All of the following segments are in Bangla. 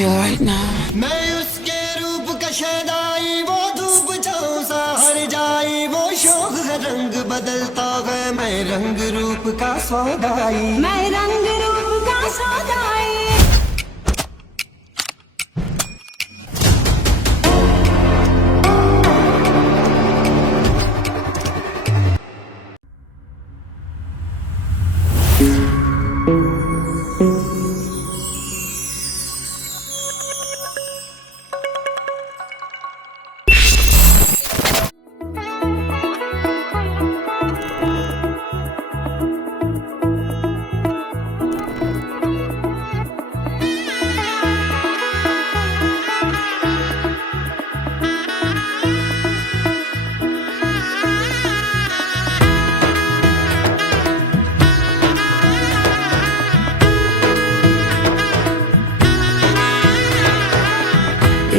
feel right now? मैं उसके रूप का शहनाई, वो धूप छाँव सा हर जाई, वो शोक है रंग बदलता है, मैं रंग रूप का सौदाई, मैं रंग रूप का सौदाई।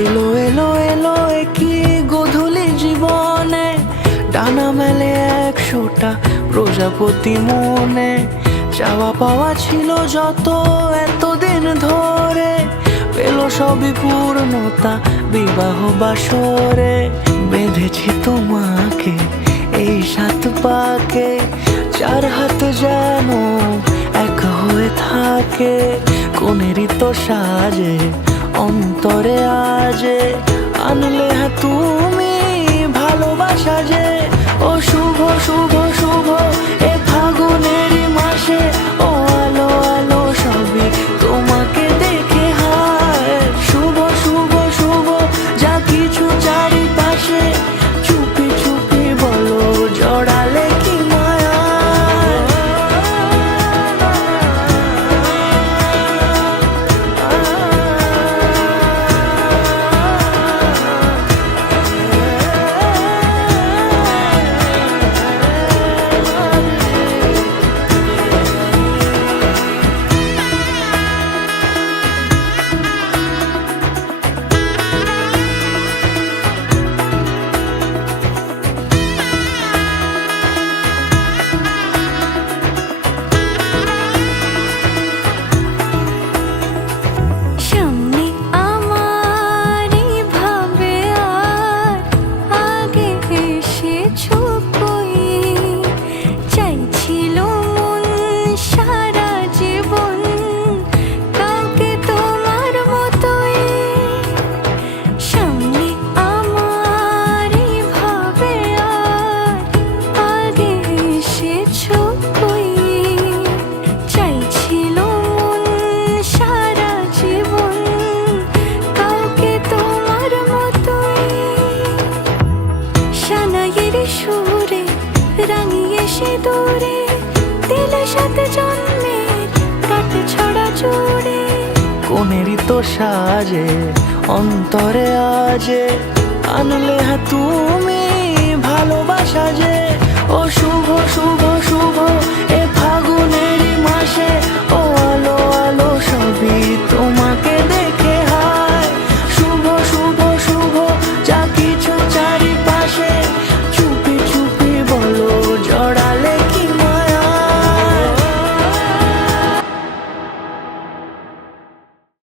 এলো এলো এলো একই গোধূলি জীবনে, ডানা মেলে 100টা প্রজাপতি মনে। চাওয়া পাওয়া ছিল যত এতদিন ধরে, পেল সবই পূর্ণতা বিবাহ বাসরে। বেঁধেছি তোমাকে এই 7 পাকে, 4 হাত যেন এক হয়ে থাকে। কোনেরই তো সাজে অন্তরে আজে, আনলে হ্যাঁ তুমি ভালোবাসা যে। ও শুভ শুভ শুভ এ ফাগুনেরই মাসে, ও আলো আলো সবই তোমাকে দেখে হায়। শুভ শুভ শুভ যা কিছু চারিপাশে, চুপি চুপি বলো জড়ালে কি মায়া। সামনে আমারই ভাবে আর আগে এসেছো কই, চাইছিল মন সারা জীবন কাউকে তোমার মতোই। সামনে আমারই ভাবে আর আগে এসেছো কই, চাইছিল মন সারা জীবন কাউকে তোমার মতোই। সানাইয়ের সুরে রাঙিয়ে সে দূরে, দিলে 7 জন্মের কাট ছড়া জুড়ে। কোনেরই তো সাজে অন্তরে আজে, আনলে হ্যাঁ তুমি ভালোবাসা যে। ও শুভ শুভ শুভ এ ফাগুনেরই মাসে,